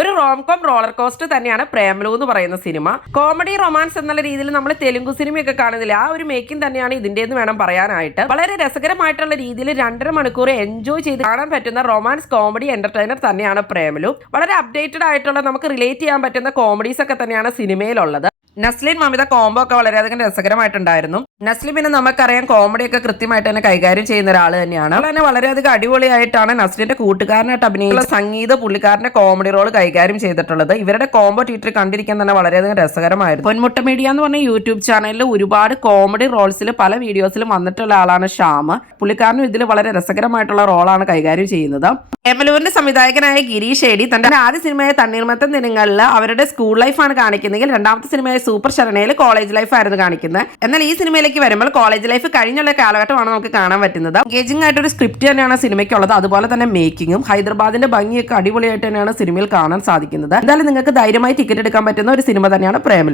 ഒരു romcom roller coaster തന്നെയാണ് പ്രേമലു എന്ന് പറയുന്ന സിനിമ. കോമഡി റൊമാൻസ് എന്നുള്ള രീതിയിൽ നമ്മൾ തെലുങ്ക് സിനിമയൊക്കെ കാണുന്നില്ല, ആ ഒരു മേക്കിംഗ് തന്നെയാണ് ഇതിന്റെന്ന് വേണം പറയാനായിട്ട്. വളരെ രസകരമായിട്ടുള്ള രീതിയിൽ 2.5 മണിക്കൂർ എൻജോയ് ചെയ്ത് കാണാൻ പറ്റുന്ന റൊമാൻസ് കോമഡി എന്റർടൈനർ തന്നെയാണ് പ്രേമലു. വളരെ അപ്ഡേറ്റഡ് ആയിട്ടുള്ള നമുക്ക് റിലേറ്റ് ചെയ്യാൻ പറ്റുന്ന കോമഡീസ് ഒക്കെ തന്നെയാണ് സിനിമയിലുള്ളത്. നസ്ലിൻ മമിത കോംബോ ഒക്കെ വളരെയധികം രസകരമായിട്ടുണ്ടായിരുന്നു. നസ്ലിൻ പിന്നെ നമുക്കറിയാം കോമഡി ഒക്കെ കൃത്യമായിട്ട് തന്നെ കൈകാര്യം ചെയ്യുന്ന ഒരാൾ തന്നെയാണ്. അതുപോലെ തന്നെ വളരെയധികം അടിപൊളിയായിട്ടാണ് നസ്ലിന്റെ കൂട്ടുകാരനായിട്ട് അഭിനയിക്കുന്ന സംഗീത പുള്ളിക്കാരന്റെ കോമഡി റോൾ കൈകാര്യം ചെയ്തിട്ടുള്ളത്. ഇവരുടെ കോംബോ തിയേറ്ററിൽ കണ്ടിരിക്കാൻ തന്നെ വളരെയധികം രസകരമായിരുന്നു. പൊന്മുട്ട മീഡിയ എന്ന് പറഞ്ഞ യൂട്യൂബ് ചാനലിൽ ഒരുപാട് കോമഡി റോൾസിൽ പല വീഡിയോസിലും വന്നിട്ടുള്ള ആളാണ് ശ്യാം. പുള്ളിക്കാരനും ഇതിൽ വളരെ രസകരമായിട്ടുള്ള റോളാണ് കൈകാര്യം ചെയ്യുന്നത്. പ്രേമലുവിന്റെ സംവിധായകനായ ഗിരീഷ് ഏടി തന്റെ ആദ്യ സിനിമയായ തണ്ണീർമത്തൻ ദിനങ്ങളിൽ അവരുടെ സ്കൂൾ ലൈഫാണ് കാണിക്കുന്നതെങ്കിൽ രണ്ടാമത്തെ സിനിമയായ സൂപ്പർ ശരണയിൽ കോളേജ് ലൈഫ് ആയിരുന്നു കാണിക്കുന്നത്. എന്നാൽ ഈ സിനിമയിലേക്ക് വരുമ്പോൾ കോളേജ് ലൈഫ് കഴിഞ്ഞുള്ള കാലഘട്ടമാണ് നമുക്ക് കാണാൻ പറ്റുന്നത്. എൻഗേജിംഗ് ആയിട്ടൊരു സ്ക്രിപ്റ്റ് തന്നെയാണ് സിനിമയ്ക്കുള്ളത്. അതുപോലെ തന്നെ മേക്കിങ്ങും ഹൈദരാബാദിന്റെ ഭംഗിയൊക്കെ അടിപൊളിയായിട്ട് തന്നെയാണ് സിനിമയിൽ കാണാൻ സാധിക്കുന്നത്. എന്തായാലും നിങ്ങൾക്ക് ധൈര്യമായി ടിക്കറ്റ് എടുക്കാൻ പറ്റുന്ന ഒരു സിനിമ തന്നെയാണ് പ്രേമലു.